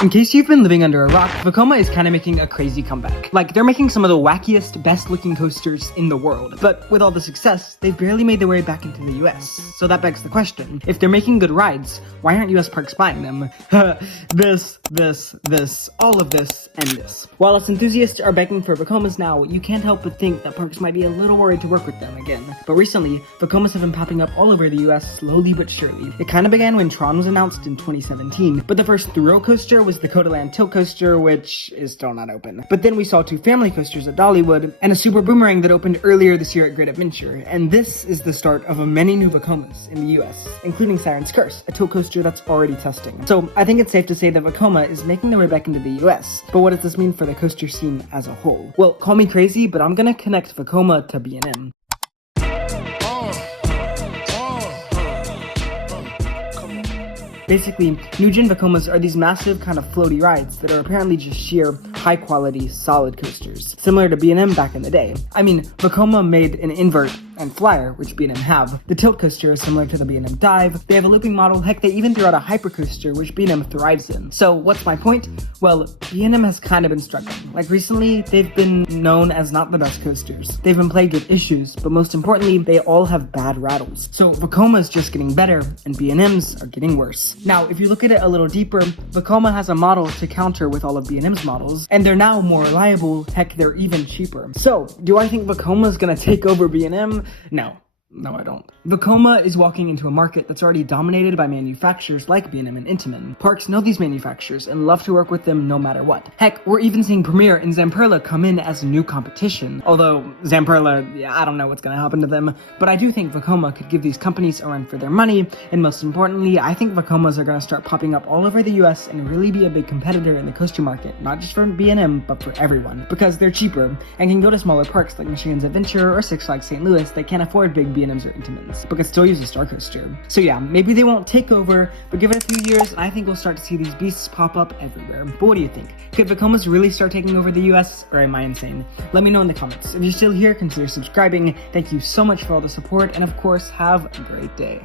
In case you've been living under a rock, Vekoma is kind of making a crazy comeback. Like, they're making some of the wackiest, best-looking coasters in the world. But with all the success, they've barely made their way back into the US. So that begs the question, if they're making good rides, why aren't US parks buying them? this, all of this, and this. While us enthusiasts are begging for Vekomas now, you can't help but think that parks might be a little worried to work with them again. But recently, Vekomas have been popping up all over the US slowly but surely. It kind of began when Tron was announced in 2017, but the first thrill coaster was the CotaLand tilt coaster, which is still not open. But then we saw 2 family coasters at Dollywood, and a super boomerang that opened earlier this year at Great Adventure, and this is the start of many new Vekomas in the US, including Siren's Curse, a tilt coaster that's already testing. So I think it's safe to say that Vekoma is making their way back into the US, but what does this mean for the coaster scene as a whole? Well, call me crazy, but I'm gonna connect Vekoma to B&M. Basically, new-gen Vekomas are these massive kind of floaty rides that are apparently just sheer, high-quality, solid coasters, similar to B&M back in the day. I mean, Vekoma made an invert and flyer, which B&M have. The tilt coaster is similar to the B&M dive, they have a looping model, heck, they even threw out a hypercoaster, which B&M thrives in. So, what's my point? Well, B&M has kind of been struggling. Like, recently, they've been known as not the best coasters. They've been plagued with issues, but most importantly, they all have bad rattles. So, Vekoma's just getting better, and B&M's are getting worse. Now, if you look at it a little deeper, Vekoma has a model to counter with all of B&M's models, and they're now more reliable, heck, they're even cheaper. So, do I think Vekoma's gonna take over B&M? No, I don't. Vekoma is walking into a market that's already dominated by manufacturers like B&M and Intamin. Parks know these manufacturers and love to work with them no matter what. Heck, we're even seeing Premier and Zamperla come in as new competition. Although, Zamperla, I don't know what's gonna happen to them, but I do think Vekoma could give these companies a run for their money, and most importantly, I think Vekomas are gonna start popping up all over the US and really be a big competitor in the coaster market, not just for B&M, but for everyone. Because they're cheaper, and can go to smaller parks like Michigan's Adventure or Six Flags St. Louis that can't afford big B&Ms or Intamins, but could still use a Star Coaster. So yeah, maybe they won't take over, but give it a few years, and I think we'll start to see these beasts pop up everywhere. But what do you think? Could Vekomas really start taking over the US, or am I insane? Let me know in the comments. If you're still here, consider subscribing. Thank you so much for all the support, and of course, have a great day.